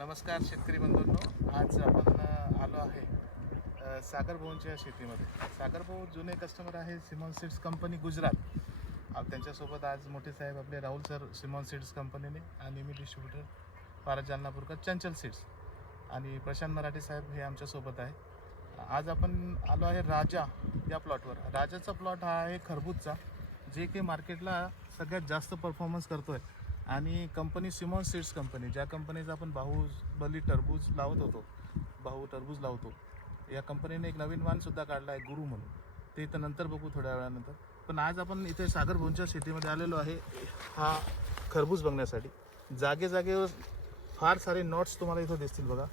नमस्कार शेतकरी बंधूंनो. आज आपण आलो आहे सागरभाऊंच्या शेतीमध्ये. सागरभाऊ जुने कस्टमर आहे सिमॉन सीड्स कंपनी गुजरात. त्यांच्यासोबत आज मोठे साहेब आपले राहुल सर सिमॉन सीड्स कंपनीने आणि मी डिस्ट्रीब्युटर पारा जालनापूरकर चंचल सीड्स आणि प्रशांत मराठे साहेब हे आमच्यासोबत आहे आज आपण आलो आहे राजा या प्लॉटवर राजाचा प्लॉट हा आहे खरबूजचा जे की मार्केटला सगळ्यात जास्त परफॉर्मन्स करतो आहे आणि कंपनी सिमॉन सीड्स कंपनी ज्या कंपनीचा आपण बाहुबली टरबूज लावत होतो बाहू टरबूज लावतो या कंपनीने एक नवीन वाण सुद्धा काढला आहे गुरु म्हणून. ते तर नंतर बघू थोड्या वेळानंतर. पण आज आपण इथे सागरभोनच्या शेतीमध्ये आलेलो आहे हा खरबूज बघण्यासाठी. जागे जागेवर फार सारे नॉट्स तुम्हाला इथं दिसतील बघा.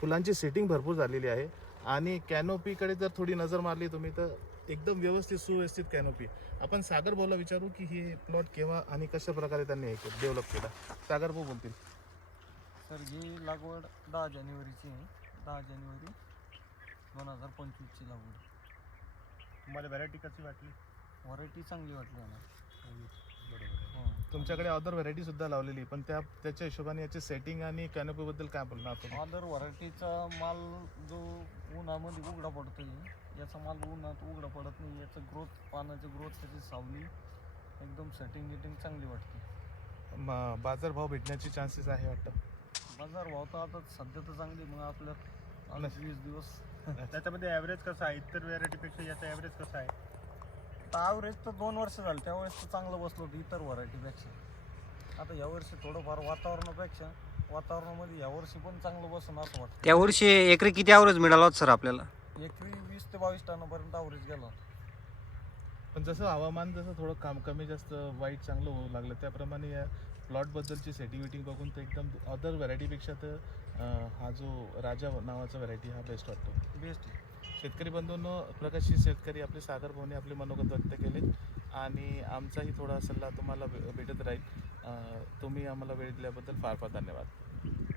फुलांची सेटिंग भरपूर झालेली आहे. आणि कॅनोपीकडे जर थोडी नजर मारली तुम्ही तर एकदम व्यवस्थित सुव्यवस्थित कॅनोपी. आपण सागर भाऊला विचारू की हे प्लॉट केव्हा आणि कशा प्रकारे त्यांनी हे डेव्हलप केला. सागर भाऊ बोलतील. सर ही लागवड दहा जानेवारीची आहे. दहा जानेवारी दोन हजार पंचवीसची लागवड. तुम्हाला व्हरायटी कशी वाटली? व्हरायटी चांगली वाटली आम्हाला. हो. तुमच्याकडे अदर व्हरायटी सुद्धा लावलेली आहे, पण त्या त्याच्या हिशोबाने याचे सेटिंग आणि कॅनोपी बद्दल काय बोलणार तुम्ही? अदर व्हरायटीचा माल जो उन्हामध्ये उघडा पडतोय. याचा माल उन्हात उघडा पडत नाही. याचं ग्रोथ पानाची ग्रोथ त्याची सावली एकदम सेटिंग गिटिंग चांगली वाटते. बाजारभाव भेटण्याचे चान्सेस आहे वाटतं? बाजार भाव तर आता सध्या तर चांगली मग आपल्या वीस दिवस. त्याच्यामध्ये ॲव्हरेज कसं आहे? इतर व्हरायटीपेक्षा याचा ॲव्हरेज कसं आहे? आता ॲव्हरेज तर दोन वर्ष झालं. त्यावेळेस तर चांगलं बसलं होतं इतर व्हरायटीपेक्षा आता यावर्षी थोडंफार वातावरणापेक्षा वातावरणामध्ये यावर्षी पण चांगलं बसून असं वाटतं. त्या वर्षी एकरी किती ॲव्हरेज मिळाला होता सर आपल्याला? एकरी वीस ते बावीस टनापर्यंत ॲव्हरेज गेला. पण जसं हवामान जसं थोडं काम कमी जास्त वाईट चांगलं होऊ लागलं त्याप्रमाणे या प्लॉटबद्दलची सेटिंग विटिंग बघून तर एकदम अदर व्हरायटीपेक्षा तर अं, हा जो राजा नावाचा व्हरायटी हा बेस्ट वाटतो. बेस्ट शेतकरी बंधूंनो प्रकाशित शेतकरी आपले सागर भाऊने आपले मनोगत व्यक्त केले आणि आमचाही थोडा सल्ला तुम्हाला भेटत राहील. तुम्ही आम्हाला वेळ दिल्याबद्दल फार फार धन्यवाद.